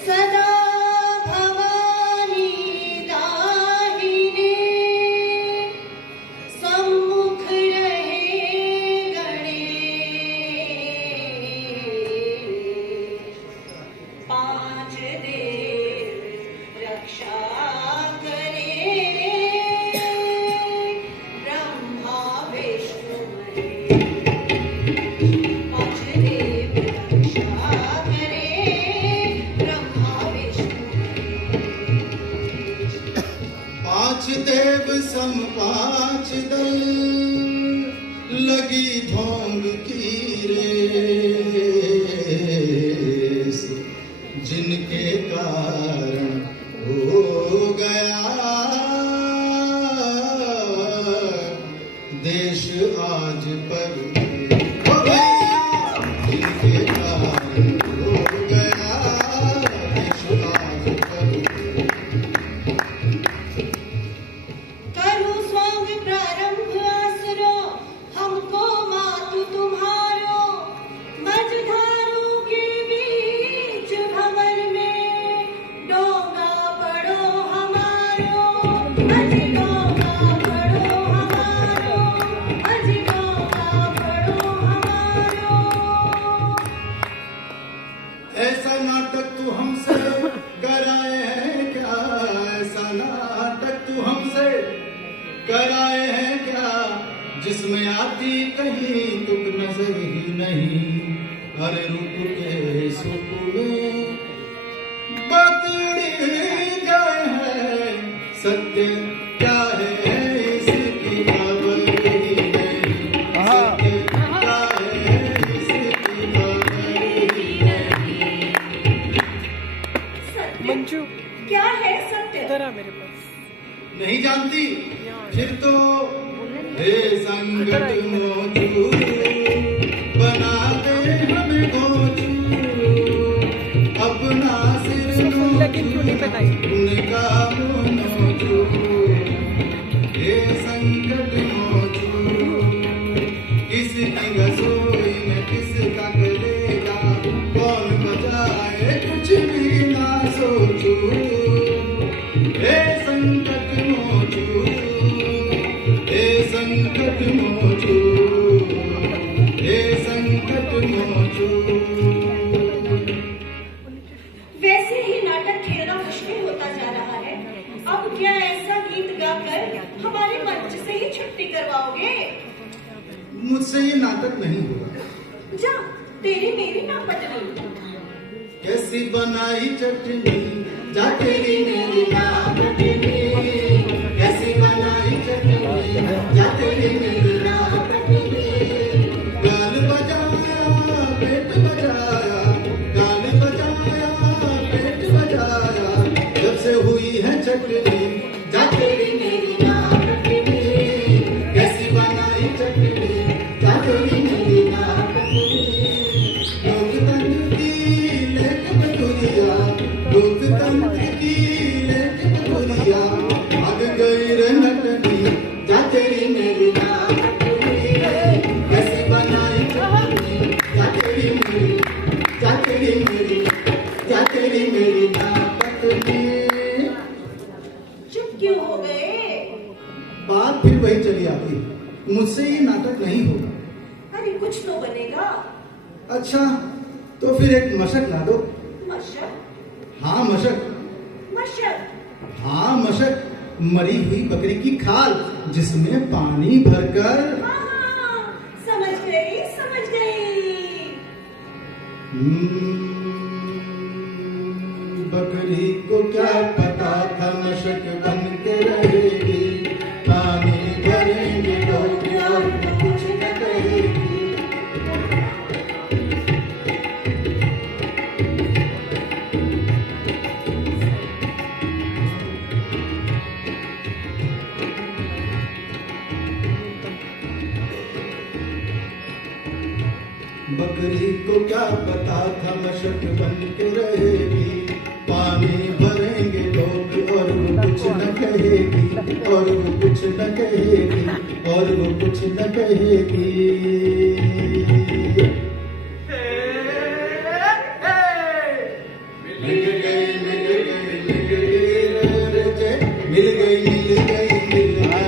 सदा भवानी दाहिने सम्मुख रहे गणेश, पांच देव रक्षा करे ब्रह्मा विष्णु महेश, पांच देव रक्षा करे ब्रह्मा विष्णु महेश। पांच देव सम पांच दल लगी ढोंग की रेस, जिनके कारण हो गया देश आज पर हो गया, जिनके कारण हो गया देश आज पर। करो स्वांग प्रारंभ आसरो, हमको मातु तुम्हारो, मझधारों के बीच भंवर में डोंगा पड़ो हमारो, मझ डोंगा पड़ो हमारो, मझ डोंगा पड़ो हमारो। ऐसा नाटक तू हमसे कराए हैं क्या, ऐसा नाटक तू हमसे कराए हैं क्या, जिसमें आती कहीं तुक नजर ही नहीं। अरे रूप के सुख में बदली गए हैं, सत्य क्या है इसकी खबर ही नहीं, सत्य क्या है इसकी खबर ही नहीं। सत्य क्या है सत्य? मेरे पास नहीं जानती फिर तो हे संगत मोचू, बना दे हमें गोचू, अपना सिर उनका मोचू। हे संगत मोचू, किसकी रसोई में किसका करेगा, कौन बजाए कुछ भी ना सोचू। हे संकट मोचू, हे संकट मोचू, हे संकट मोचू। वैसे ही नाटक खेलना मुश्किल होता जा रहा है। अब क्या ऐसा गीत गाकर हमारे मंच से ही छुट्टी करवाओगे? मुझसे ये नाटक नहीं होगा। जा, तेरी मेरी ना पटनी। कैसी बनाई चटनी, जा तेरी मेरी ना पटनी, कैसी बनाई चटनी, जा तेरी मेरी ना पटनी। गाल बजाया पेट बजाया, गाल बजाया पेट बजाया, जब से हुई है चटनी, जा तेरी मेरी ना पटनी, कैसी बनाई चटनी, जा तेरी मेरी ना पटनी। लोकतंत्र की लेक बटुरिया, लोकतंत्र की लेक बटुरिया, भाग गई रे नटनी, जा तेरी मेरी ना पटनी, कैसी बनाई चटनी, जा तेरी मेरी, जा तेरी मेरी, जा तेरी मेरी ना पटनी। चुप क्यों हो गए? बात फिर वही चली आती, मुझसे ये नाटक नहीं होगा। अरे कुछ तो बनेगा। अच्छा तो फिर एक मशक ला दो। मशक? हाँ मशक, मशक? हाँ मशक, मरी हुई बकरी की खाल जिसमें पानी भरकर। हाँ, समझ गई, समझ गई। बकरी को क्या पता था मशक बन के रहेगी, पानी भरेंगे लोग और कुछ न कहेगी। बकरी को क्या पता था मशक बन के रहेगी, पानी भरेंगे लोग और वो कुछ न कहेगी, और वो कुछ न कहेगी, और रहेगी। मिल गई मिल गई मिल गई मुझे, मिल गई मिल गई मिल गई, मिल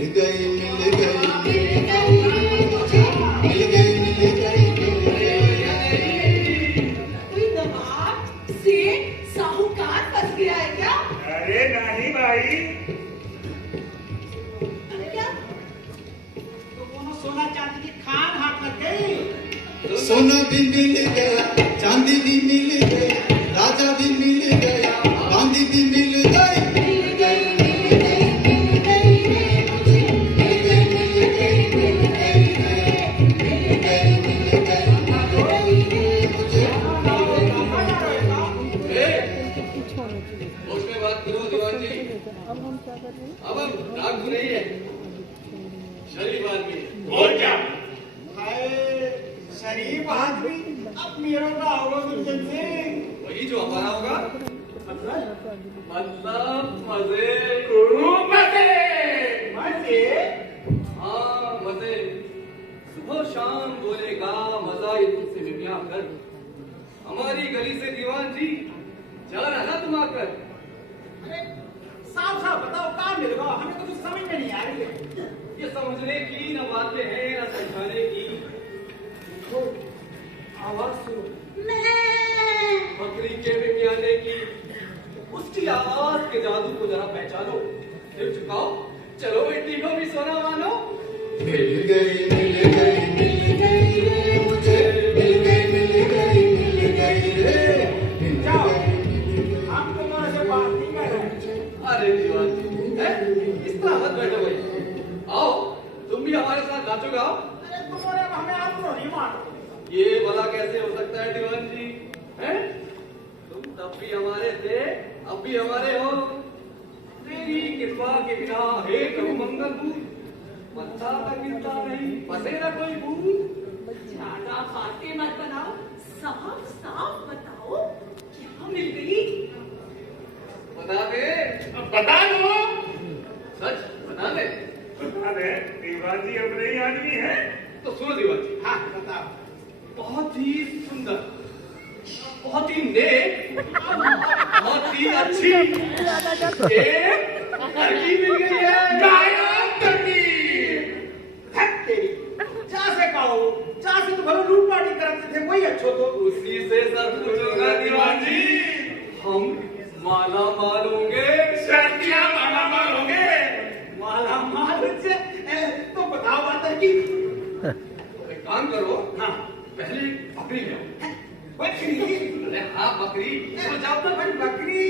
गई मिल सोना भी मिल गया, चांदी भी मिल गया, राजा भी मिल गया, गांधी भी मिल गई। मिल गई मिल गई मिल गई रे मुझे, मिल गई मिल गई मिल गई रे, मिल गई मिल गई रे मुझे। उसमें बात करो दीवान जी। अब हम राग नहीं है, शरीफ आदमी है। और क्या शरीफ आदमी अब मेरा का होगा दुल्हन से वही जो हमारा होगा। मतलब मजे मजे हाँ मजे। सुबह शाम बोलेगा मजा ये तुझसे मिलिया कर। हमारी गली से दीवान जी जा रहा ना तुम आकर। अरे साफ साफ बताओ कहाँ मिलेगा, हमें तो कुछ समझ में नहीं आ रही है। ये समझने की न बातें हैं न समझाने की। आवाज सुनो, बकरी के मिमियाने की, उसकी आवाज के जादू को जरा पहचानो। दिल झुकाओ, चलो बेटी को भी सोना मानो। मिल गई मिल गई मिल गई रे मुझे, मिल गई मिल गई मिल गई रे, मिल जाओ, गई मिल गई। हम तुम्हारे से बात नहीं कर रहे। अरे दीवान जी, इस तरह मत बैठो भाई। आओ तुम भी हमारे साथ नाचो गाओ। अरे तुम्हारे हमें आप तो नहीं मानो। ये भला कैसे हो सकता है दीवान जी? हैं? तुम तब भी हमारे थे, अब भी हमारे हो। तेरी कृपा के बिना हे प्रभु मंगल भूत, पत्ता तक गिरता नहीं, फंसे न कोई भूत। ज्यादा बातें मत बनाओ, साफ साफ बताओ क्या मिल गई। बता दे, बता दो। सच बता दे। बता दे, दीवान जी अपने ही आदमी है। तो सुनो दीवान जी, हाँ बताओ। बहुत ही सुंदर, बहुत ही नेक, बहुत ही अच्छी एक लड़की मिल गई है। गायब तरकीब। धक तेरी। जा से कहो, जा से तो भले लूट पार्टी करते थे, वही अच्छो तो। उसी से सब कुछ होगा दीवान जी। हम माला माल होंगे। शर्तियाँ माला माल होंगे। माला माल से तो बताओ बात है कि एक काम करो, हाँ पहले बकरी ले आओ। बकरी। अरे हाँ बकरी, तो जाओ तो भाई बकरी।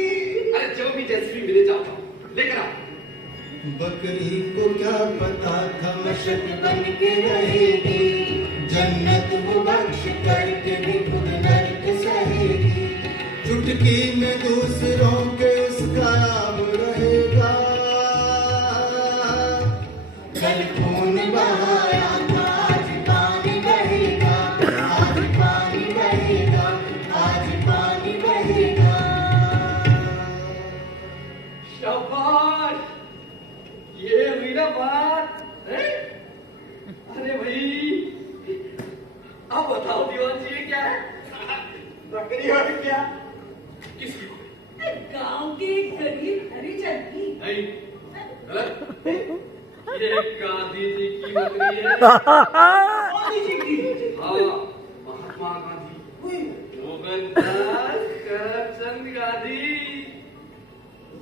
अरे जो भी जैसी भी मिले जाओ, लेकर आओ। बकरी को क्या पता था मशक बन के रहेगी, जन्नत वो बख्श करके भी खुद नरक सहेगी। चुटकी में दूसरों के उसका नाम रहेगा, कल खून बहाया था आज पानी बहेगा, आज पानी बहेगा, आज पानी बहेगा। शाबाश, ये हुई ना बात है? अरे भाई अब बताओ दीवान जी ये क्या है? बकरी और क्या? किसकी? गांव के गरीब हरिजन की। नहीं, गलत। ये गांधी जी की बकरी है। गांधी जी की। हाँ, महात्मा गांधी, मोहनदास करमचंद गांधी।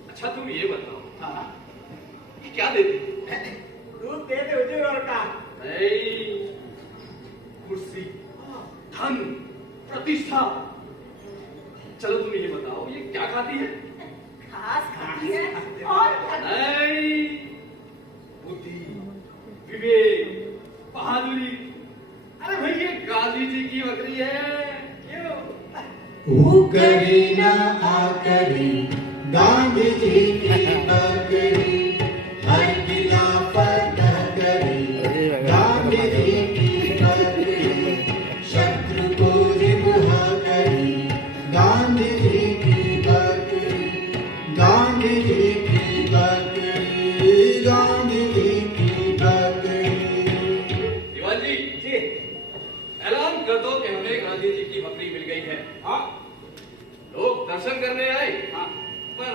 अच्छा तुम ये बताओ, हाँ ये क्या देते? दूध दे दे हुजूर और का। नहीं, कुर्सी, धन, प्रतिष्ठा, चलो तुम ये बताओ, ये क्या खाती है? घास खाती है और नहीं, बुद्धि, विवेक, बहादुरी। अरे भाई ये गांधी जी की बकरी है। क्यों? उकरी न आकरी गांधी जी की बकरी, हर किला फतह करी गांधी जी की बकरी, शत्रु को रिबहा करी गांधी जी की बकरी, गांधी जी की बकरी, गांधी जी की बकरी। दीवान जी, ऐलान कर दो कि हमें गांधी जी की बकरी मिल गई है। हाँ लोग दर्शन करने आए, पर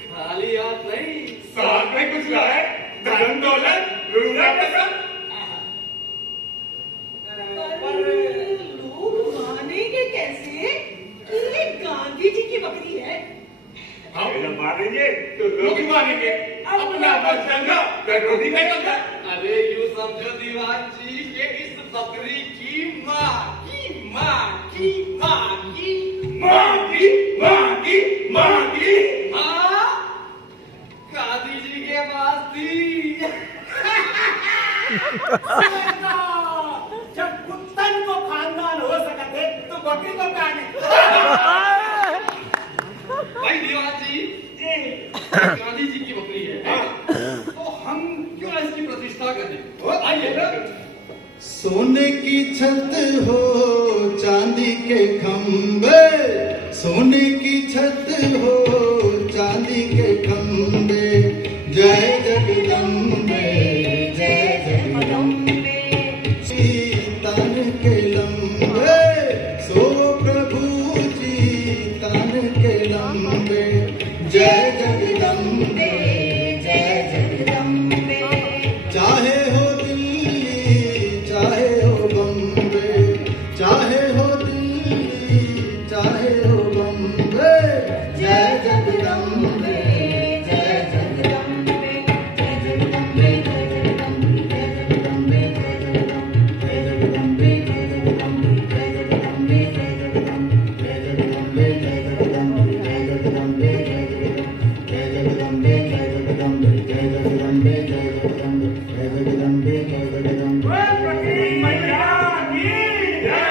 खाली हाथ नहीं। साथ में कुछ लाए, धन दौलत रुपया पैसा। पर लोग मानेंगे कैसे कि ये गांधी जी की बकरी है? हम जब मारेंगे तो लोग ही मानेंगे। अपना बचंगा कटौती में कंगा। अरे यूं समझो दीवान जी कि इस बकरी की माँ की माँ की माँ की माँ गांधी जी के पास थी। जब कुत्तन को खानदान हो सकते तो बकरी को कहानी। भाई दीवान जी, गांधी जी की बकरी है, तो हम क्यों ना इसकी प्रतिष्ठा करें? आइए ना। सोने की छत हो चांदी के खंबे, सोने की छत हो चांदी के खंबे, जय जगदम्बे जय जगदम्बे, तान के लंबे सो प्रभु जी, तान के लंबे, जय जगदम्बे जय जगदम्बे। चाहे हो दिल्ली चाहे हो बम्बे, चाहे हो दिल्ली चाहे हो बम्बे, जय जगदम्बे जय जगदम्बे, जय जगदम्बे जय जगदम्बे, जय जगदम्बे जय जगदम्बे, जय जगदम्बे जय जगदम्बे, जय जगदम्बे जय जगदम्बे, जय जगदम्बे जय जगदम्बे, जय जगदम्बे जय जगदम्बे, जय जगदम्बे जय जगदम्बे, जय जगदम्बे जय जगदम्बे, जय जगदम्बे जय जगदम्बे। प्रकृति मैया की जय।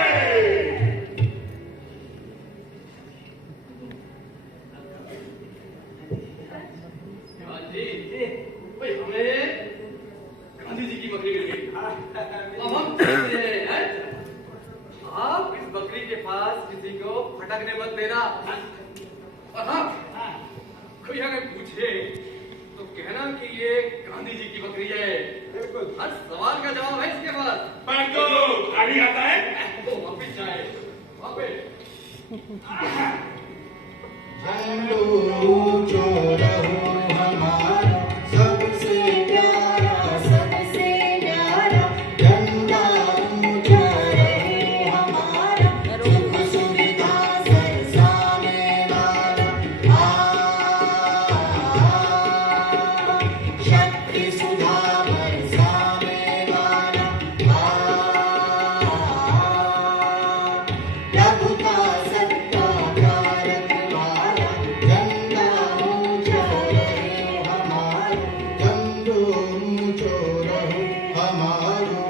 दीवान जी, भाई हमें गांधी जी की बकरी मिल गई। अब हम चलते हैं। आप इस बकरी के पास किसी को फटकने मत देना। और हाँ, कोई अगर पूछे तो कहना कि ये गांधी जी की बकरी है। बिल्कुल। हर सवाल का जवाब है इसके पास। पर तो खाली आता है। तो वापिस जाए, वापिस। झंडू ऊंचो रहो हमारा, सबसे प्यारा सबसे न्यारा, झंडा ऊंचा रहे हमारा, सुख सुविधा सरसाने वाला, शक्ति सुधा बरसाने वाला, प्रभु का सत्ता कारक वाला, झंडा ऊंचा रहे हमारा, झंडो ऊंचो रहो हमारो।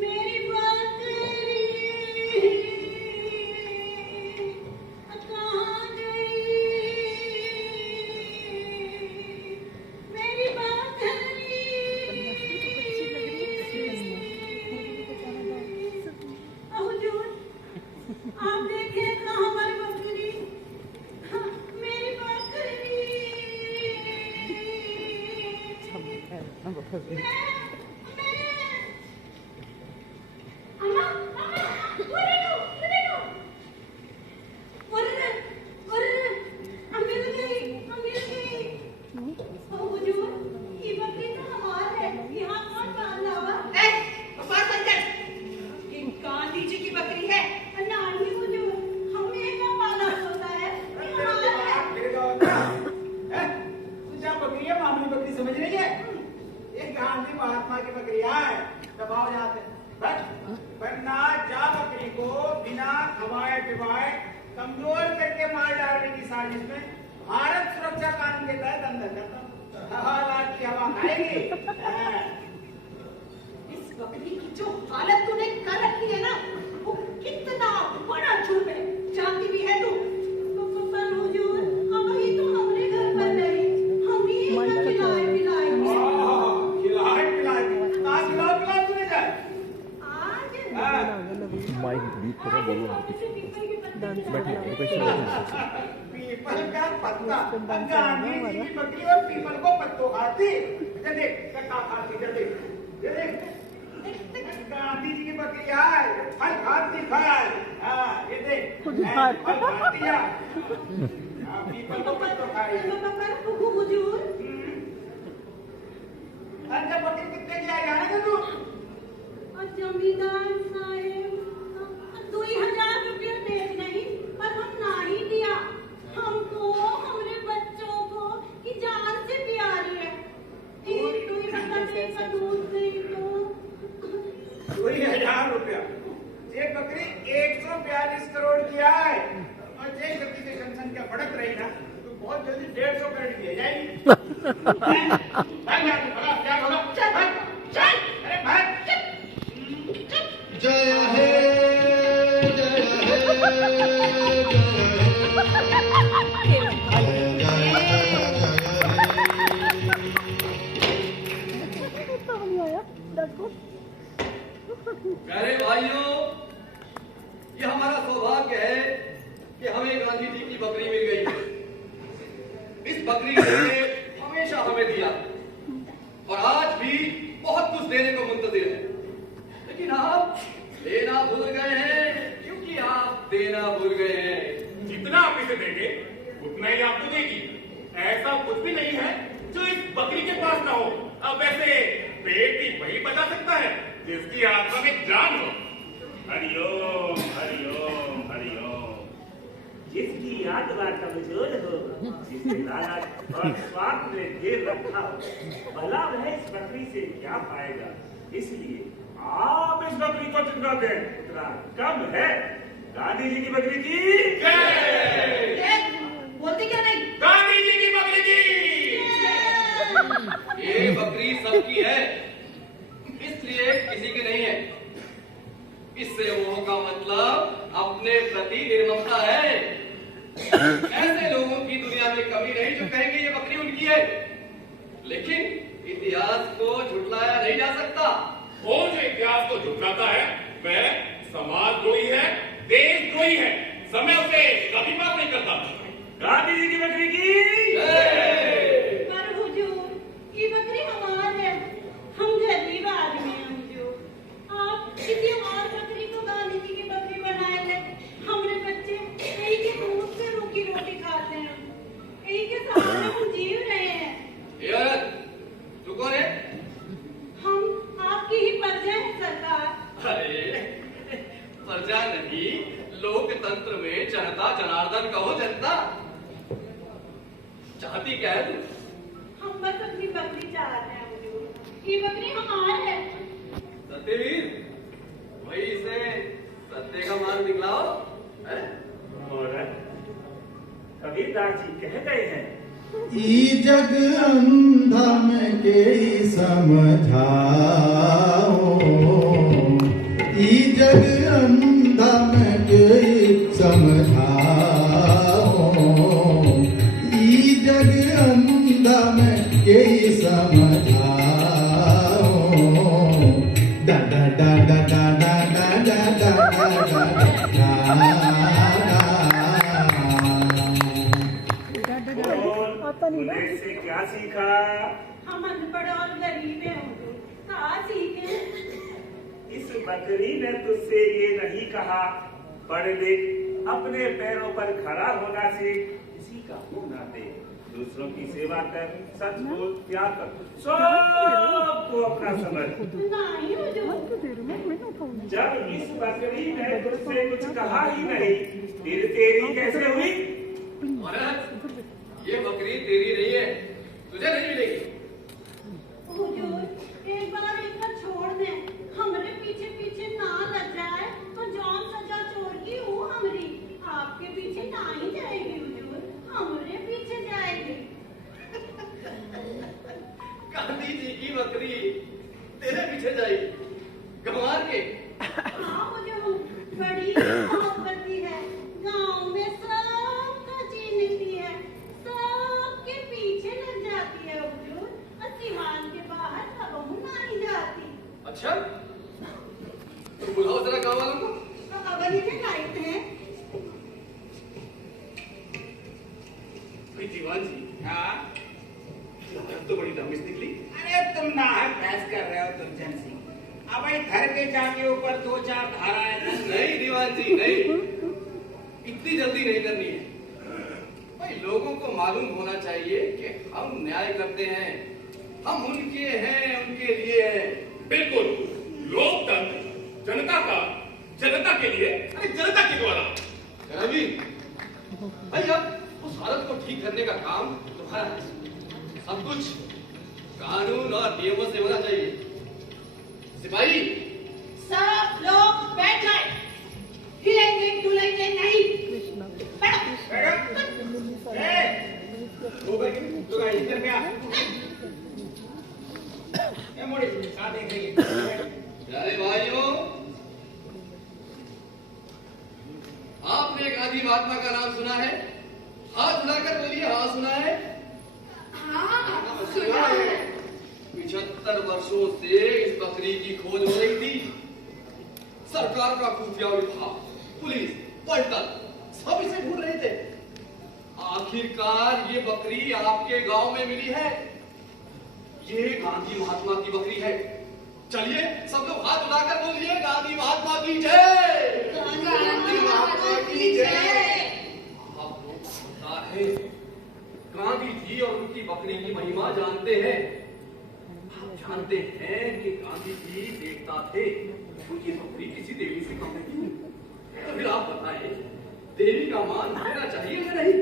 मेरी बकरी कहाँ गई? मेरी बकरी हुजूर, आप देखें ना हमारी बकरी। हाँ, मेरी बकरी। अम्मा, अम्मा, वो देखो। उर्र, मिल गई। ओ हुजूर, ये बकरी तो हमार है। यहाँ कौन पाल लावा? बकवास बंद कर। ये गांधी जी की बकरी है। नानी हुजूर, हमें क्या पाला होता है? ये हमारा है। तू क्या बकरी है, मामूली बकरी समझ रही है? ये गांधी महाराज वरना जा बकरी को बिना खवाए पिवाए कमजोर करके मार डालने की साजिश में भारत सुरक्षा कानून के तहत अंदर खत्म हालात की हवा खाएगी। इस बकरी की जो हालत तूने कर रखी है ना, वो कितना बड़ा जुर्म है, जानती भी है तू। पर हुजूर, अब ही तो हमरे घर पर रही, हम ही इतना खिलाए पिलाए खिलाए पिलाए कहाँ खिलाओ पिलाओ तूने जाए आज माइक बीट करो, बोलो पीपल का पत्ता गांधी जी की बकरी और पीपल को पत्तों खाती। ये देख क्या खाती, ये देख गांधी जी की बकरी है, फल खाती फल। हाँ ये देख फल खाती है, पीपल को पत्तों खाई। हुजूर, अरे बकरी कितने की आई जाने तू? जमींदार साहेब 2000 रुपया दे नहीं, पर हम ना ही दिया। हमको हमरे बच्चों को की जान से प्यारी है। एक दूध का दूध दे दो। 2000 रुपया ये बकरी 142 करोड़ की आए और जे गति से जनसंख्या बढ़त रही ना तो बहुत जल्दी 150 करोड़ की आ जाएगी। भाग यार, भाग क्या बोला? चल भाग, चल अरे भाग। जय हे जय प्यारे भाइयों, ये हमारा सौभाग्य है कि हमें गांधी जी की बकरी मिल गई है। इस बकरी ने हमेशा हमें दिया और आज भी बहुत कुछ देने को मुंतजिर है, लेकिन आप देना भूल गए हैं, क्योंकि आप देना भूल गए हैं। जितना आप इसे देंगे उतना ही आपको देगी। ऐसा कुछ भी नहीं है जो इस बकरी के पास ना हो। अब वैसे पेट भी वही बता सकता है जिसकी आत्मा में जान हो। हरिओम हरिओम हरिओम। जिसकी आत्मा कमजोर हो, जिसे लालच और स्वार्थ ने घेर रखा हो, भला वह इस बकरी से क्या पाएगा। इसलिए आप इस बकरी को जितना दें उतना कम है। गांधी जी की बकरी की जय। बोलती क्या नहीं? गांधी जी की बकरी की। ये बकरी सबकी है, इसलिए किसी की नहीं है। इससे मोह का मतलब अपने प्रति निर्ममता है। ऐसे लोगों की दुनिया में कमी नहीं जो कहेंगे ये बकरी उनकी है, लेकिन इतिहास को झुटलाया नहीं जा सकता। वो जो इतिहास को झुटलाता है वह समाजद्रोही है, देशद्रोही है। समय उसे कभी माफ नहीं करता। गांधी जी की बकरी की पर हुजूर, ये बकरी हमारी है, हम गरीब आदमी हैं हुजूर। आप किसी और बकरी को गांधी जी की बकरी बनाए ले। हमरे बच्चे यही के दूध से रूखी रोटी खाते हैं, यही के सहारे हम जीव रहे हैं। ये औरत, तू कौन है? हम आपकी ही प्रजा है सरकार। अरे प्रजा नहीं, लोकतंत्र में जनता जनार्दन कहो जनता। चाहती क्या है तू? हम बस अपनी बकरी चाह रहे हैं हुजूर। ये बकरी हमारी है। सत्यवीर, वही से सत्य का मार्ग दिखलाओ। हैं? कबीरदास जी कह गए हैं, ई जग अंधा में के समझाओ, ई जग अंधा में के समझाओ, ई जग अंधा में के समझाओ। डा डा डा डा डा डा डा डा डा डा तूने इससे क्या सीखा? हम अनपढ़ और गरीब हैं हुजूर, कहाँ सीखे? इस बकरी ने तुझसे ये नहीं कहा पढ़ लिख, अपने पैरों पर खड़ा होना सीख, किसी का मुंह ना दे, दूसरों की सेवा कर, सच बोल, त्याग कर, सबको अपना समझ। नहीं हुजूर। जब इस बकरी ने तुझसे कुछ कहा ही नहीं, फिर तेरी कैसे हुई? औरत, ये बकरी तेरी नहीं है, तुझे नहीं मिलेगी। हुजूर, एक बार छोड़ दें, हमारे पीछे पीछे ना लग हाँ मुझे बड़ी मोहब्बत की है। गांव में सबका चीनती है, सबके पीछे लग जाती है हुजूर, और दीवान के बाहर कबहू नहीं जाती। अच्छा, तो बुलाओ जरा गाँव वालों को। अब इन्हें लाइट है। दीवान जी, हाँ तो बड़ी दामिश निकली। अरे तुम ना बहस कर रहे हो दुर्जन सिंह। अब इधर के जाके ऊपर 2-4 धाराएं नहीं दीवान जी नहीं, इतनी जल्दी नहीं करनी है। भाई लोगों को मालूम होना चाहिए कि हम न्याय करते हैं, हम उनके हैं, उनके लिए हैं। बिल्कुल, लोकतंत्र जनता का, जनता के लिए, अरे जनता के द्वारा। रवि, भाई अब उस हालत को ठीक करने का काम तुम्हारा है। सब कुछ कानून और नियमों से होना चाहिए। सिपाही, सब लोग बैठ जाए, हिलेंगे डुलेंगे नहीं। इधर में आ। ये मोड़ी साथ देख रही है। प्यारे भाइयों, आपने गांधी महात्मा का नाम सुना है? हाथ उठाकर बोलिए, हाँ सुना है। हाँ सुना है। 75 वर्षों से इस बकरी की खोज हो रही थी। सरकार का खुफिया विभाग, पुलिस, पलटन सब इसे ढूंढ रहे थे। आखिरकार ये बकरी आपके गांव में मिली है। ये गांधी महात्मा की बकरी है। चलिए सब लोग हाथ उठाकर बोलिए, गांधी महात्मा की जय। गांधी महात्मा की जय। आप लोग को पता है, गांधी जी और उनकी बकरी की महिमा जानते हैं। आप जानते हैं कि गांधी जी देखता थे, उनकी बकरी किसी देवी से कम नहीं हुई। तो फिर आप बताएं, देवी का मान देना चाहिए या नहीं?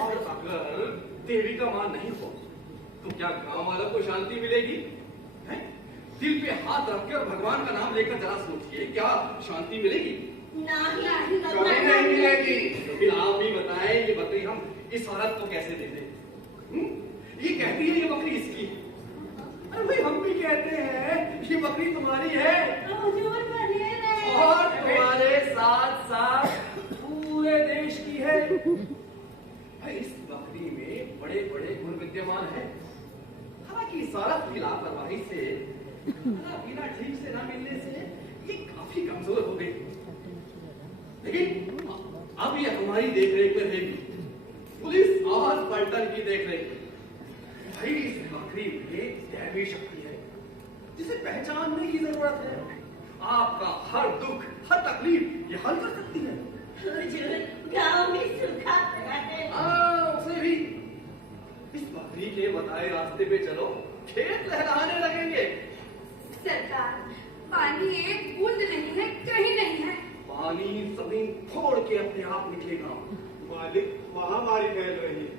और अगर देवी का मान नहीं हो तो क्या गांव वालों को शांति मिलेगी? हैं? दिल पे हाथ रखकर भगवान का नाम लेकर जरा सोचिए, क्या शांति मिलेगी? नहीं मिलेगी। तो फिर आप भी बताएं, ये बकरी हम इस औरत को कैसे दे दें? ये कहती है ये बकरी इसकी। अरे भाई हम भी कहते हैं ये बकरी तुम्हारी है, हुजूर बने रहे। और तुम्हारे साथ साथ पूरे देश की है। भाई इस बकरी में बड़े बड़े गुण विद्यमान हैं। हालांकि इस औरत की लापरवाही से, खाना पीना ठीक से ना मिलने से ये काफी कमजोर हो गई। लेकिन अब ये हमारी देखरेख में रहेगी, पुलिस और पलटन की देखरेख। भाई इस बकरी में दैवी शक्ति है जिसे पहचानने की जरूरत है। आपका हर दुख, हर तकलीफ ये हल कर सकती है। हुजूर गांव में सूखा पड़ा है। उसे भी इस बकरी के बताए रास्ते पे चलो, खेत लहराने लगेंगे। सरकार, पानी एक बूंद नहीं है, कहीं नहीं है। पानी जमीन फोड़ के अपने आप निकलेगा। मालिक, महामारी फैल रही है,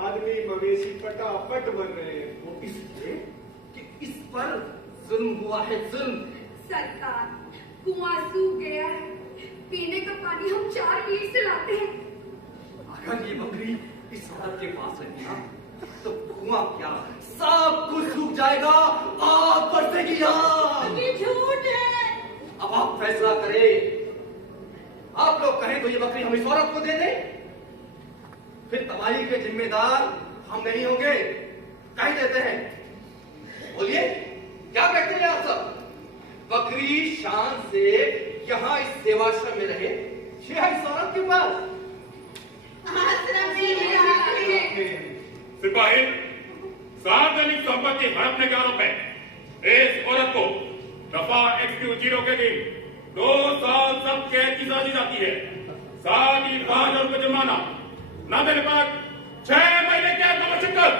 आदमी मवेशी फटाफट मर रहे हैं। वो इसलिए कि इस पर जुल्म हुआ है, जुल्म। सरकार, कुआं सूख गया है, पीने का पानी हम 4 मील से लाते हैं। अगर ये बकरी इस औरत के पास रही ना, तो कुआं क्या सब कुछ सूख जाएगा, आग बरसेगी आग। ये झूठ है। अब आप फैसला करें। आप लोग कहें तो ये बकरी हम इस औरत को दे दें, फिर तबाही के जिम्मेदार हम नहीं होंगे। कहीं देते हैं, बोलिए क्या कहते हैं आप सब? बकरी शान से यहाँ इस सेवाश्रम में रहे, या इस औरत के पास? आश्रम में ही रहा। सिपाही, सार्वजनिक संपत्ति हड़पने का आरोप है। इस औरत को दफा XQ0 के दिन 2 साल सब कैद की सजा दी जाती है, साथ ही 5,000 रुपये जुर्माना, न देने पर 6 महीने कैद का मुशक्कत।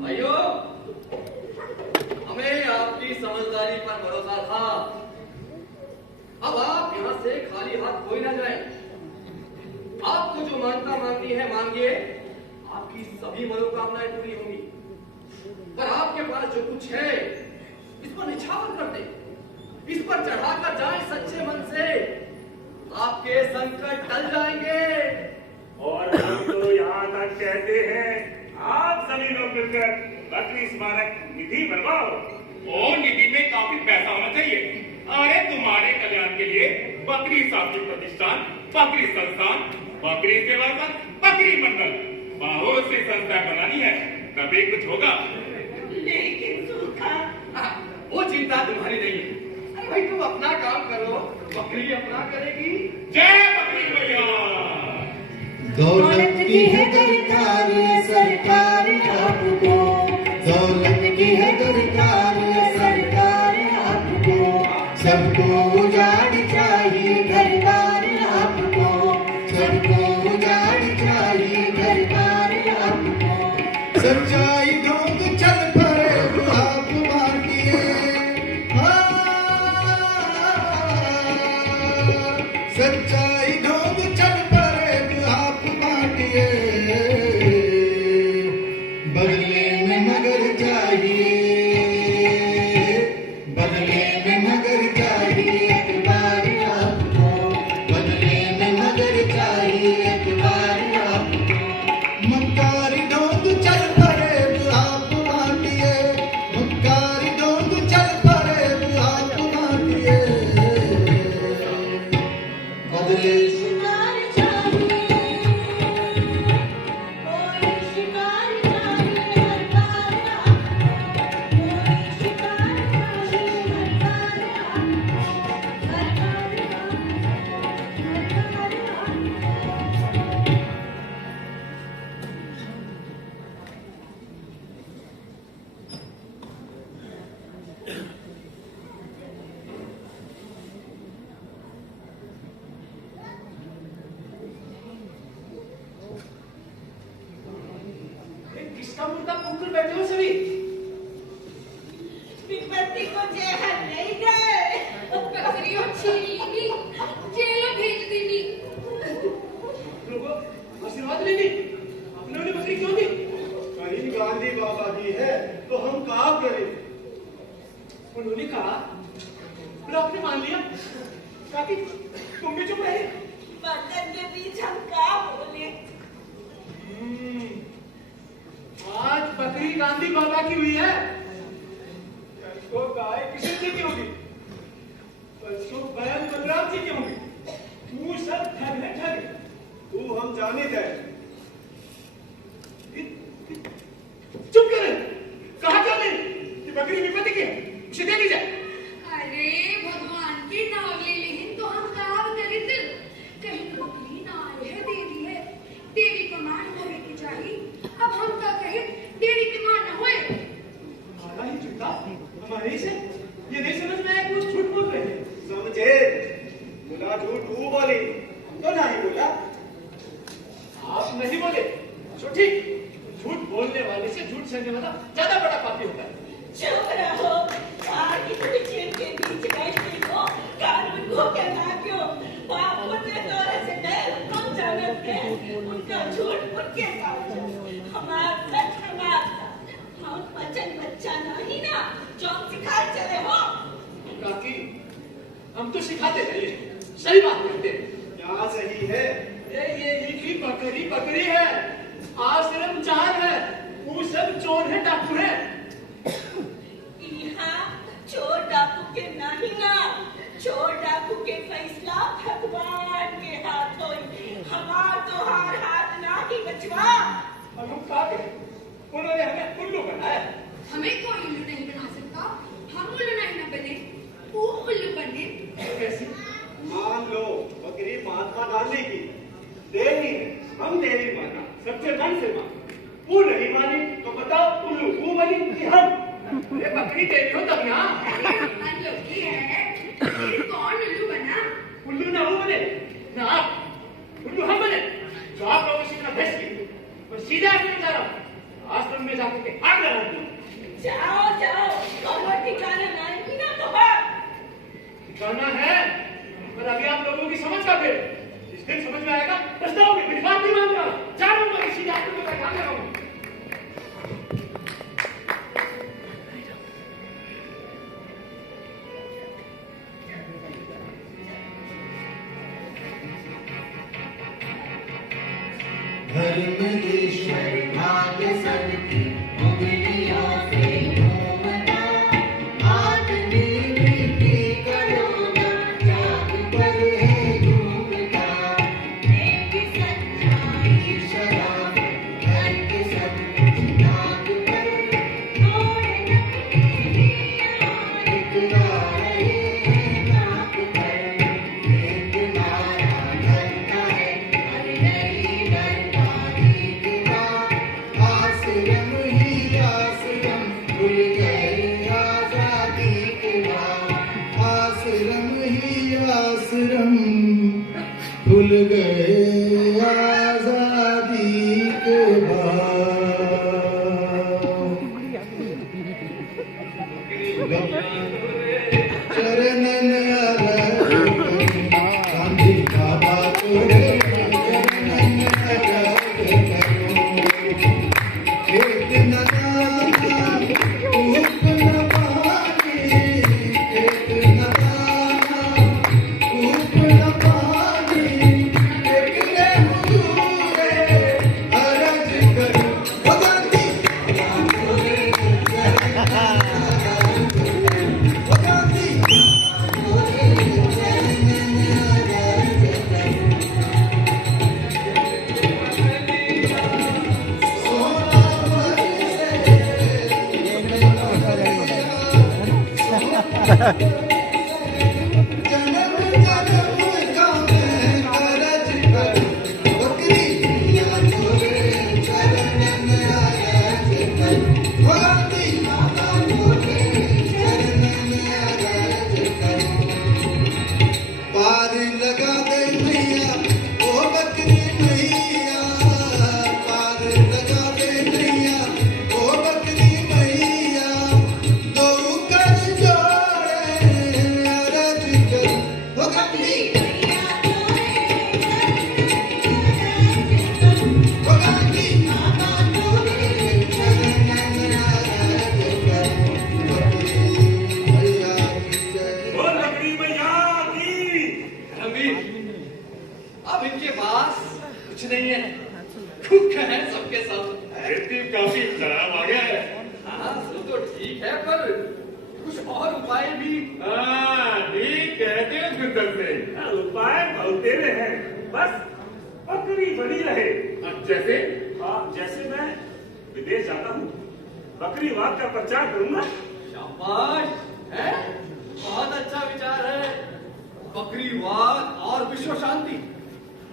भाइयों, हमें आपकी समझदारी पर भरोसा था। अब आप यहाँ से खाली हाथ कोई ना जाए। आपको जो मानता मांगनी है मांगिए, आपकी सभी मनोकामनाएं पूरी होंगी। पर आपके पास जो कुछ है इस पर निछावर कर दे, इस पर चढ़ाकर जाएं सच्चे मन से, आपके संकट टल जाएंगे। और हम तो यहाँ तक कहते हैं, आप सभी लोग मिलकर बकरी स्मारक निधि बनवाओ। और निधि में काफी पैसा होना चाहिए। अरे तुम्हारे कल्याण के लिए बकरी साथी प्रतिष्ठान, बकरी संस्थान, बकरी सेवा संघ, बकरी मंडल, बहुत सी संस्था बनानी है, तभी कुछ होगा। लेकिन सूखा, वो चिंता तुम्हारी नहीं है। अरे भाई तुम अपना काम करो, बकरी अपना करेगी। जय बकरी मैया। दौलत की है दरकार सरकार आपको, दौलत की है दरकार सरकार आपको, सबको उजाड़ चाहिए घर बार आपको, सबको उजाड़ चाहिए घर बार आपको। सच्चाई ढोंग चल पड़े आप बांटिए, सच्चाई ढोंग चल पड़े आप बांटिए, बदले में मगर चाहिए, बदले में मगर चाहिए अखबार आपको, बदले में मगर चाहिए अखबार आपको। मक्कारी ढोंग चल पड़े आप बांटिए, मक्कारी ढोंग चल पड़े आप बांटिए, बदले शिकार चाहिए, कोई शिकार चाहिए हर बार आपको, कोई शिकार चाहिए हर बार आपको, हर बार आपको। किसका मुर्दा कुकुर बैठे हो सभी? विपत्ति को जहर नहीं गए, बकरियों छीन ली, जेलों भेज देनी। लोगों आशीर्वाद लेनी, अपने वाली बकरी क्यों दी? कहीं गांधी बाबा जी है तो हम क्या करें? उन्होंने कहा, फिर आपने मान लिया, ताकि तुम भी चुप रहे। बर्तन के बीच हम क्या बोले? आज बकरी गांधी बाबा की हुई है। तो गाय किसी जी की होगी, परसों बैल बलराम जी की होंगी। तू सब ठग है ठग। तू हम जाने दे। चुप कर, कहा क्या मैं कि बकरी विपत्ति की है, उसे दे दी जाए। अरे भगवान की नाव ले लेकिन तो हम काम करे थे, कहीं तो बकरी ना आए है देवी है, देवी का मान होने की चाहिए। अब हम क्या कहे, देवी की मान न होए। हमारा ही चिंता हमारे ही से, ये नहीं समझ में आया कि वो झूठ बोल रहे हैं। समझे? बोला झूठ तू बोली, तो नहीं बोला। आप नहीं बोले तो ठीक, झूठ बोलने वाले से झूठ सहने वाला ज्यादा बड़ा पापी होता है। चुप रहो, आगे पीछे के बीच बैठे हो, कानून को कहना क्यों? बाप ने दौरे से गए, हम जानत के, उनका झूठ उनके साथ, हमारा सच हमारा, हम बचन बच्चा नहीं ना, जो हम सिखा चले हो। काकी, हम तो सिखाते रहिए, सही बात करते हैं। क्या सही है? ये की बकरी बकरी है, आश्रम 4 है, वो सब चोर है, डाकू है। यहाँ चोर डाकू के नहीं ना, चोर डाकू के फैसला भगवान के हाथों, हमार तो हाथ ना ही बचवा। और हम क्या करें? उन्होंने हमें उल्लू बनाया। हमें कोई उल्लू नहीं बना सकता, हम उल्लू नहीं न बने, वो उल्लू बने। कैसे? मान लो बकरी महात्मा गांधी की देवी है, हम देवी माना, सच्चे मन से माना। वो नहीं मानी तो बताओ उल्लू वो बनी कि हम? ये बकरी देवी हो तब ना। अनलोकी है, फिर कौन उल्लू बना? उल्लू ना वो बने, ना आप, उल्लू हम बने। तो आप लोगों से इतना बहस की, और सीधा आश्रम जा रहा हूँ, आश्रम में जाकर के आग लगा दूँ। जाओ जाओ, और ठिकाना नहीं ना तो है। ठिकाना है, पर अभी आप लोगों की समझ का फिर, जिस दिन समझ में आएगा पछताओगे। मेरी बात नहीं मान रहा, जा रहा हूँ मैं सीधा आश्रम में आग लगाऊंगा। धर्म ईश्वर भाग्य सबकी उंगलियों से घूमता आदमी की करोना चाक पर है घूमता एक सच्चाई शराब धर्म सब नाक पर तोड़ नकली इकरा रहे नाक पर एक नारा ढलता है हर नई बर्बादी के बाद आश्रम ही आश्रम भूल गए आजादी के बाद आश्रम ही आश्रम भूल गए आजादी के बाद चरणन गांधी बाबा तोरे चरणन खेत न दाना धूप न पानी खेत न दाना धूप न पानी देखले हुए अरज करो ओ गांधी ओ गांधी जन्म जन्म का मैं करज करूं बकरी या तोरे चरणन अरज करूं ओ गांधी माता तोरे चरणन अरज करूं पार लगा दे मैया ओ बकरी मैया पार लगा दे मैया ओ बकरी मैया दो कर जोड़े अरज करूं ओ गांधी ओ गांधी माता तोरे चरणन अरज करूं बकरी मैया की जय बोल बकरी मैया की। रणवीर, अब इनके पास कुछ नहीं है, खुख है सबके सब। खेती काफी खराब आ गया है। हाँ, वो तो ठीक है, पर कुछ और उपाय भी। हाँ, ठीक कहते हैं सुंदर से। उपाय बहुत तेरे हैं, बस बकरी बनी रहे। अब जैसे हाँ, जैसे मैं विदेश जाता हूँ, बकरीवाद का प्रचार करूंगा। शाबाश, है? बहुत अच्छा विचार है। बकरीवाद और विश्व शांति,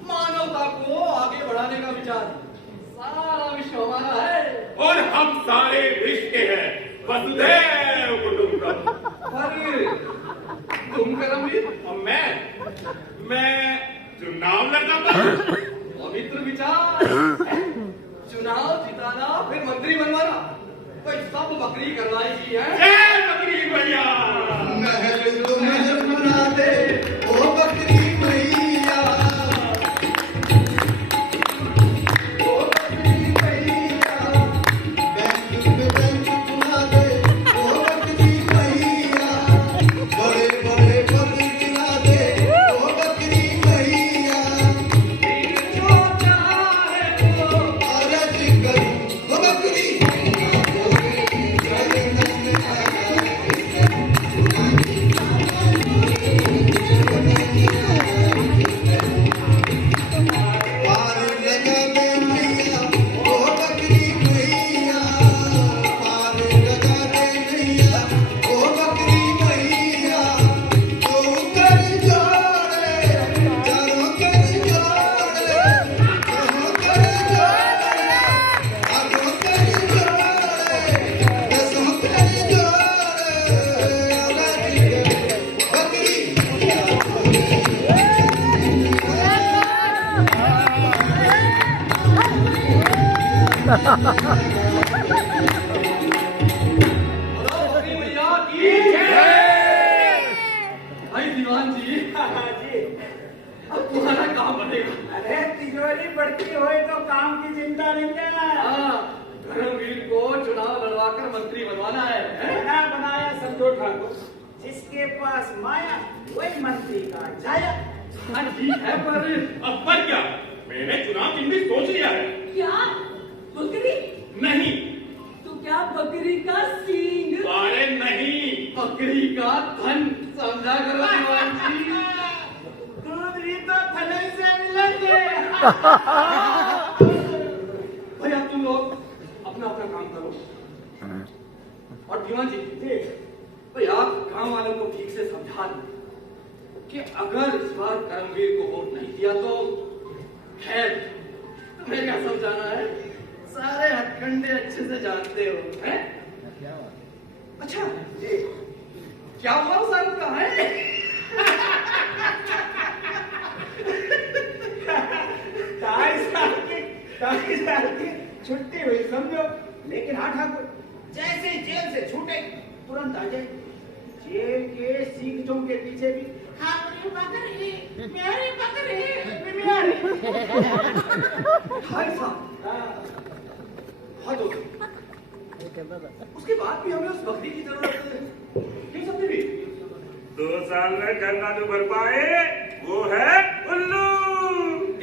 मानवता को आगे बढ़ाने का विचार। सारा विश्व हमारा है। और हम सारे विश्व के हैं, वसुधैव कुटुंबकम। पर तुम करमवीर, और मैं चुनाव लड़ता हूँ। पवित्र विचार। चुनाव जिताना, फिर मंत्री बनवाना, कोई सब बकरी करवाएगी है। जय बकरी भैया। महल तो महल बना दे ओ बकरी मैया ओ बकरी मैया बैंक पे बैंक बना दे ओ बकरी मैया बड़े बड़े पद दिला दे ओ बकरी मैया जो चाहे वो अरज करूं ओ बकरी मैया तोरे चरणन पार लगा दे मैया ओ बकरी मैया पार लगा दे मैया ओ बकरी मैया दो कर जोड़े चारों कर जोड़े चारों कर जोड़े आगों कर जोड़े दसों कर जोड़े बकरी बोलो बकरी मैया की जय। भाई दीवान जी, अब तुम्हारा काम बनेगा। अरे तिजोरी बढ़ती होए तो काम की चिंता नहीं है। हाँ, धर्मवीर को चुनाव लड़वाकर मंत्री बनवाना है, हैं? बना बनाया समझो ठाकुर, जिसके पास माया वही मंत्री का छाया। हाँ ठीक है, पर अब पर क्या, मैंने चुनाव चिन्ह भी सोच लिया है। क्या बकरी? नहीं। तो क्या बकरी का सींग? अरे नहीं, बकरी का थन। समझा करो दीवान जी। दूध भी तो थले से मिलेंगे। भैया तुम लोग अपना अपना काम करो। और दीवान जी भाई आप गांव वालों को ठीक से समझा दो कि अगर इस बार करमवीर को वोट नहीं दिया तो खैर तुम्हें क्या समझाना है, सारे हथकंडे अच्छे से जानते हो हैं? अच्छा क्या हुआ उस आदमी का है? ढाई साल की छुट्टी हुई समझो, लेकिन हाँ ठाकुर जैसे जेल से छूटे तुरंत आ जाए। जेल के सीखों के पीछे भी हमारी बकरी, मेरी बकरी, मेरी। ढाई साल हद हो गई। उसके बाद भी हमें उस बकरी की जरूरत है, क्यों समझे भी? 2 साल में करना जो भर पाए वो है उल्लू।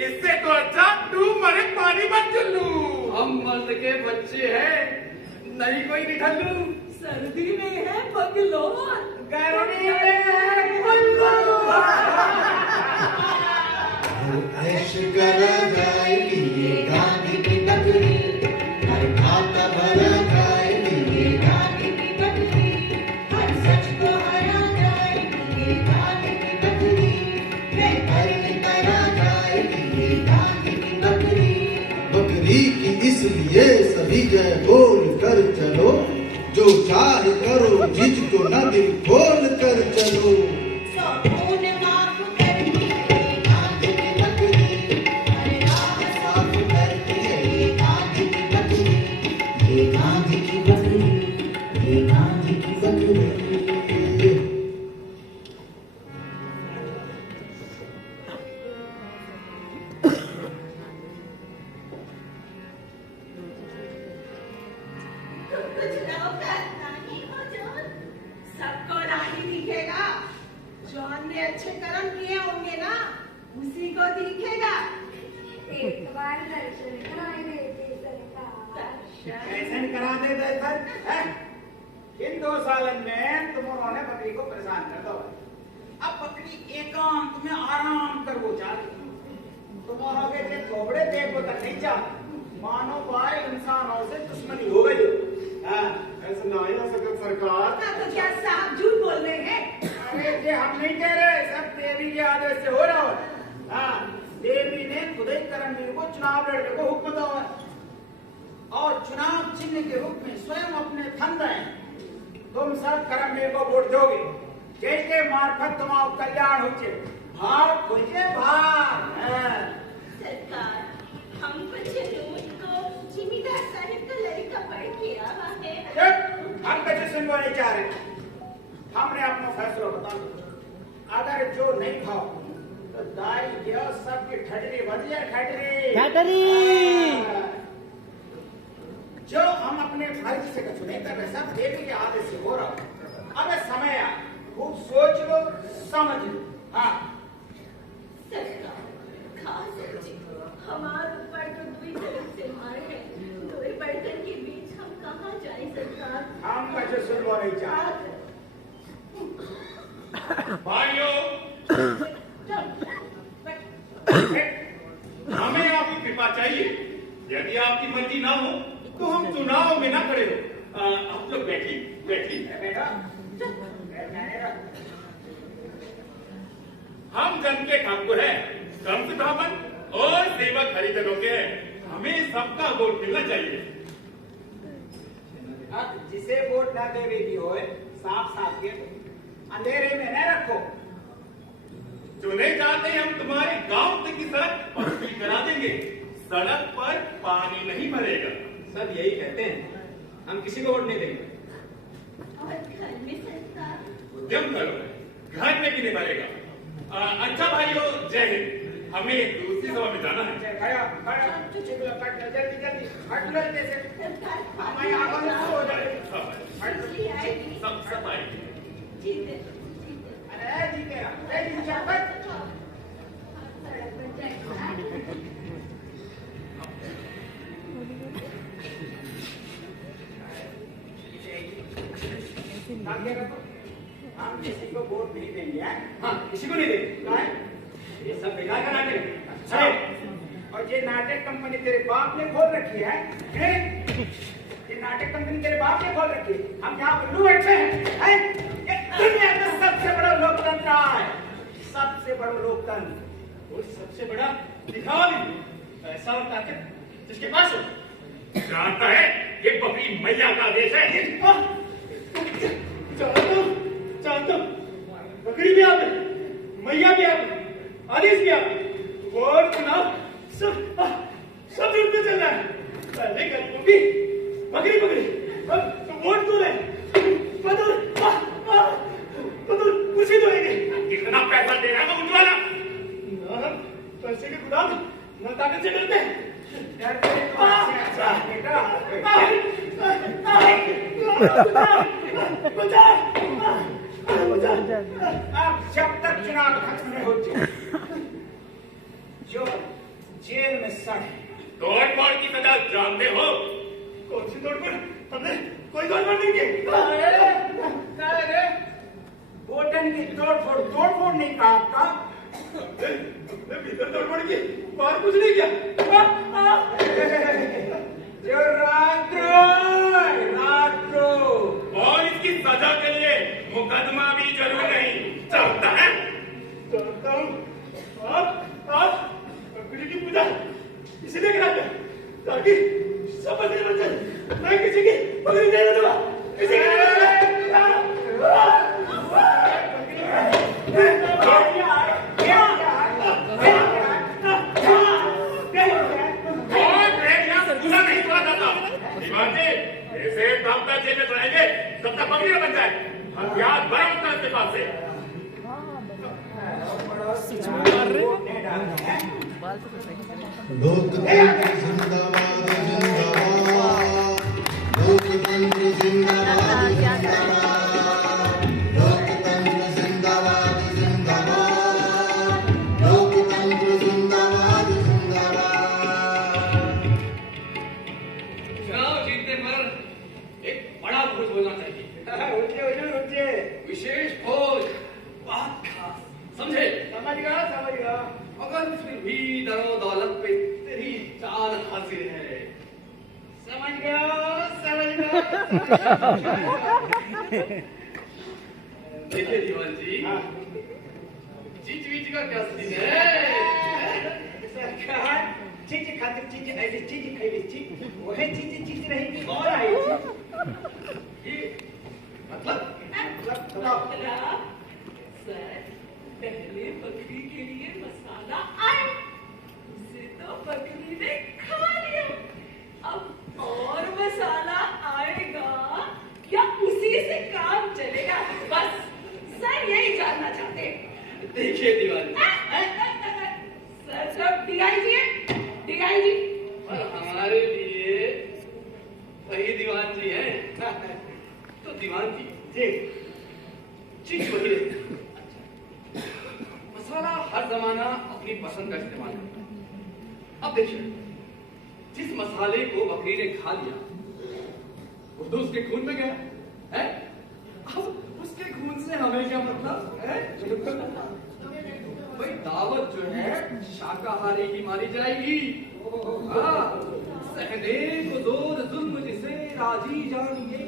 इससे तो अच्छा तू मरे पानी मत चुल्लू। हम मर्द के बच्चे हैं, नहीं कोई निठल्लू। सर्दी में है बगलोर, गर्मी में है उल्लू। ऐश करा जाएगी ये गांधी की बकरी, हर खाता भरा जाएगी ये गांधी की बकरी, हर सच को हरा जाएगी ये गांधी की बकरी, बेहतर करा जाएगी ये गांधी की बकरी। बकरी की इसलिए सभी जय बोल कर चलो, जो चाहे करो जिसको न दिल खोल कर चलो। सबको राही दिखेगा। जॉन ने अच्छे कर्म किए होंगे ना, उसी को दिखेगा। एक बार दर्शन कराए देते सरकार। दर्शन करा दे दर्शन हैं? इन 2 सालन में तुम उन्होंने बकरी को परेशान कर दो। अब बकरी एकांत में आराम कर वो चाह तुम्हारा के थोबड़े देखो तक नहीं चाह, मानो भाई इंसानों से दुश्मनी हो गई। ऐसा ना ही हो सकता सरकार। तो क्या साहब झूठ बोल रहे हैं? अरे ये हम नहीं कह रहे, सब देवी के आदेश से हो रहा है। हाँ, देवी ने खुद ही करमवीर को चुनाव लड़ने को हुक्म दिया है और चुनाव चिन्ह के रूप में स्वयं अपने थन दें। तुम सब करमवीर को वोट दोगे, जिसके मार्फत तुम्हारा कल्याण हो जाए। भाव खोजे भाव। सरकार, हम कुछ रोज को जिमीदार साहब का लड़का पढ़ के आवा है। हम कैसे सुनवा नहीं चाह रहे, हमने अपना फैसला बता दिया। अगर जो नहीं खाओ तो दाई के सबकी ठटरी बन जाए। ठटरी जो हम अपने फर्ज से कुछ नहीं कर रहे, सब देवी के आदेश से हो रहा। अब समय आ, खूब सोच लो, समझ लो। हाँ सरकार, खास सोचे, हमारे ऊपर तो दुई तरफ से मार है, दोई बर्तन के बीच हम कहाँ जाए सरकार? हम कैसे सुनवा नहीं चाह रहे। भाइयों, हमें आपकी कृपा चाहिए। यदि आपकी मर्जी ना हो तो हम चुनाव में ना खड़े हो। आप लोग बैठिए बैठिए। हम जन के ठाकुर हैं, कम से दामन और सेवक हरिजनों के हैं। हमें सबका वोट मिलना चाहिए। अब जिसे वोट ना देवे की हो, साफ साफ के अंधेरे में न रखो। चुने जाते हम तुम्हारे गांव तक की सड़क पक्की करा देंगे। सड़क पर पानी नहीं भरेगा। सब यही कहते हैं, हम किसी को वोट नहीं देंगे। और घर में सरकार, उद्यम करो, घर में भी नहीं भरेगा। अच्छा भाइयों, जय हिंद। हमें दूसरी सभा में जाना है। जल्दी जल्दी हट लो जैसे सरकार हमारे आगमन शुरू हो जाए। बिजली आएगी। सब आएगी। जीते अरे जीते चौपट। सड़क पर जाएगा। वोट नहीं देंगे हैं? हाँ, किसी को नहीं देंगे। काय? ये सब बेकार का नाटक है। अच्छा, और ये नाटक कंपनी तेरे बाप ने खोल रखी है हैं? ये नाटक कंपनी तेरे बाप ने खोल रखी है। हम यहाँ पर लू बैठे हैं? ये दुनिया का सबसे बड़ा लोकतंत्र है, सबसे बड़ा लोकतंत्र। और सबसे बड़ा दिखावा भी ऐसा ताकत जिसके पास हो। जानता है ये बकरी मैया का देश है। जानता हूं, बकरी भी आप मैया भी आप आदेश भी आप और चुनाव सब रूप में चल रहा है। पहले गरीबों की बकरी पकड़ी, अब वोट तो रहे कुछ ही तो है। कितना पैसा दे रहा है उठवाना? ना हम पैसे के गुलाम, ना ताकत से डरते हैं। अब जब तक चुनाव खत्म नहीं होते जो जेल में सड़ तोड़ फोड़ की सजा जानते हो? कौन सी तोड़ फोड़? हमने कोई तोड़ फोड़ नहीं की। वोटन की तोड़ फोड़ नहीं कहा आपका। हमने भीतर तोड़ फोड़ की, बाहर कुछ नहीं किया। जो रात्रो और इसकी सजा के लिए मुकदमा भी जरूर नहीं चलता है। जानता हूँ आप बकरी की पूजा इसलिए कराते हैं ताकि शपथ लेना चाहिए। मैं किसी की बकरी नहीं दूंगा, किसी की ऐसे तब तक जेल में चलाएंगे तब तक बकरी बन जाए। हथियार बड़ा होता है इसके पास से। लोकतंत्र जिंदाबाद जिंदाबाद, लोकतंत्र जिंदाबाद जिंदाबाद, लोकतंत्र जिंदाबाद जिंदाबाद, लोकतंत्र जिंदाबाद जिंदाबाद। चुनाव जीतने पर एक बड़ा भोज होना चाहिए। विशेष भोज, बहुत खास, समझे? समझ गया। अगर फिर भी दरो दौलत पे तेरी जान हाजिर है। समझ गया। देखिए दीवान जी, चीज वीज का क्या सीन है? सरकार चीज खातिर चीज ऐसी चीज खाई चीज वही चीज रहेगी और आएगी। ये मतलब सर, पहले बकरी के लिए मसाला आए, उसे तो बकरी ने खा लिया, अब और मसाला आएगा या उसी से काम चलेगा? बस सर यही जानना चाहते हैं। देखिए दीवान सर सब डीआईजी और हमारे लिए वही दीवान जी हैं। तो दीवान जी चीज वही रहती है। मसाला हर जमाना अपनी पसंद का इस्तेमाल करता है। अब देखिए, जिस मसाले को बकरी ने खा लिया वो तो उसके खून में गया है। अब उसके खून से हमें क्या मतलब है? भाई दावत जो है शाकाहारी की मारी जाएगी। हाँ, सहने को जोर जुल्म जिसे राजी जानिए,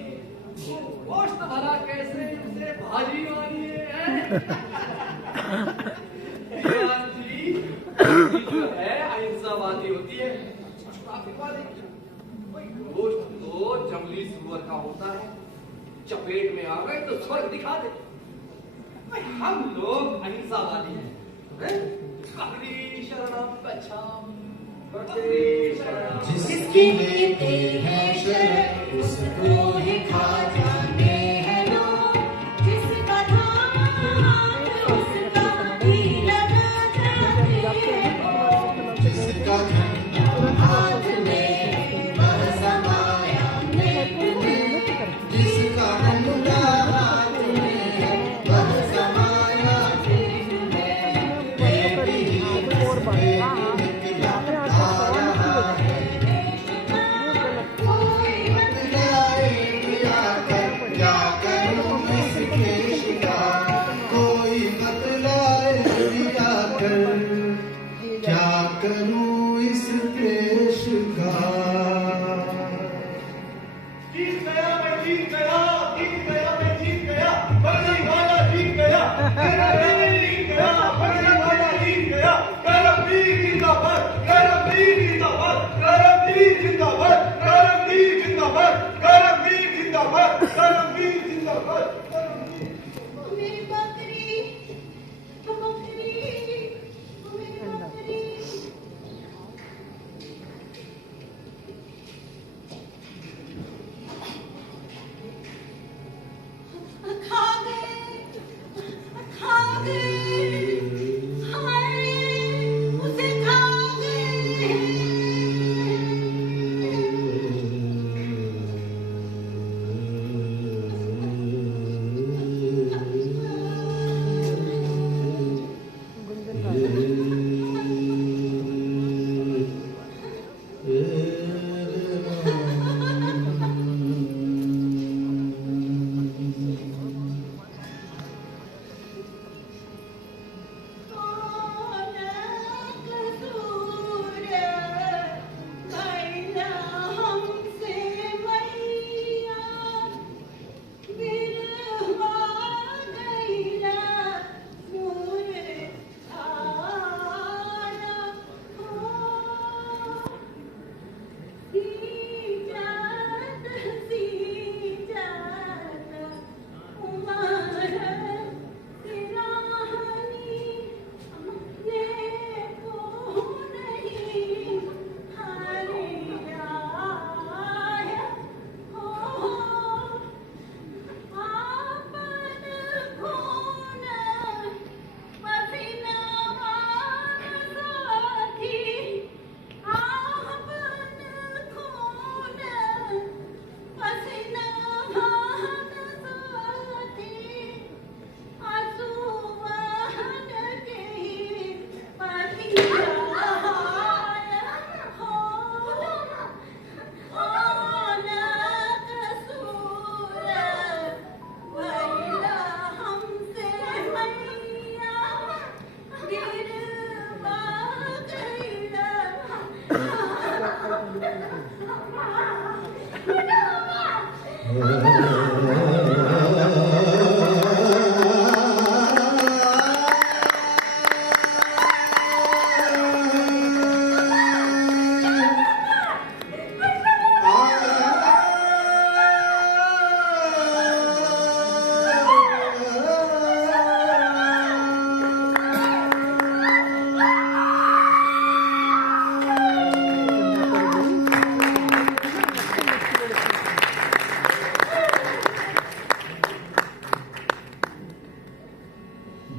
गोश्त भला कैसे उसे भाजी मानिए। जी जो है अहिंसावादी होती है, गोश्त तो जंगली सुअर का होता है, चपेट में आ गए तो स्वर्ग दिखा दे। हम लोग अहिंसावादी हैं। बकरी शरणम गच्छामि, बकरी शरणम। जिसकी लेते हैं शरण उसको ही खा जाने हैं लोग, जिसका धाम उसका भी लगा जाते हो, जिसका झंडा हाथ में वह समाया नेत्र में, जिसका डंडा हाथ में वह समाया नेत्र में, बेटी निकला आ रहा है, कोई बतलाए क्या कर कर क्या करूं इस देश का। जीत गया मैं जीत गया, जीत गया मैं जीत गया, बगली वाला जीत गया, जीत गया, बगली वाला जीत गया। करमवीर जिंदाबाद, करमवीर जिंदाबाद, करमवीर जिंदाबाद, करमवीर जिंदाबाद, करमवीर जिंदाबाद, करमवीर जिंदाबाद। मेरी बकरी, बकरी, मेरी बकरी। खा गए, हाय, उसे खा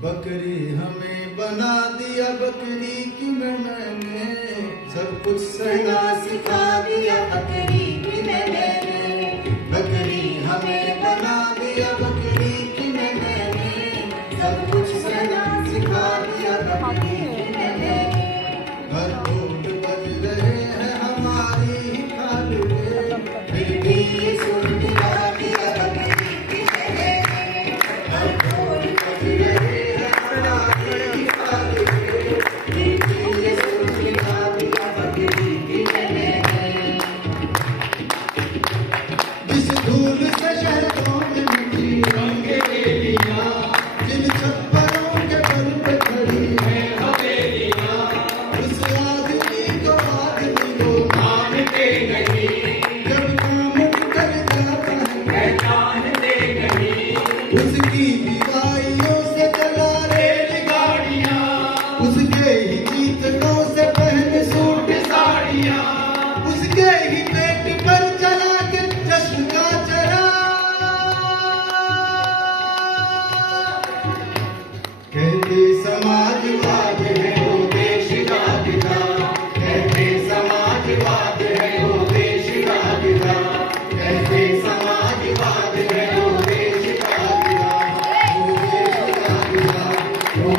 बकरी हमें बना दिया बकरी की मैंने, सब कुछ सहना सिखा दिया बकरी की मैंने। बकरी हमें बना दिया बकरी की मैंने, सब कुछ सहना सिखा दिया बकरी की मैंने। हर टूट बज रहे हैं हमारी खाल में, फिर भी ये सुर दिला दिया बकरी की मैंने। हर टूट बज रहे उसकी दीवारियों से चला रेलगाड़ियां, उसके ही चीतकों से पहन सूट साड़ियां, उसके ही पेट पर चला के जश्न का चरा। कहते समाजवाद है वो देश का पिता, कहते समाजवाद है वो देश का पिता, कहते समाजवाद है वो देश का पिता, वो देश का पिता, वो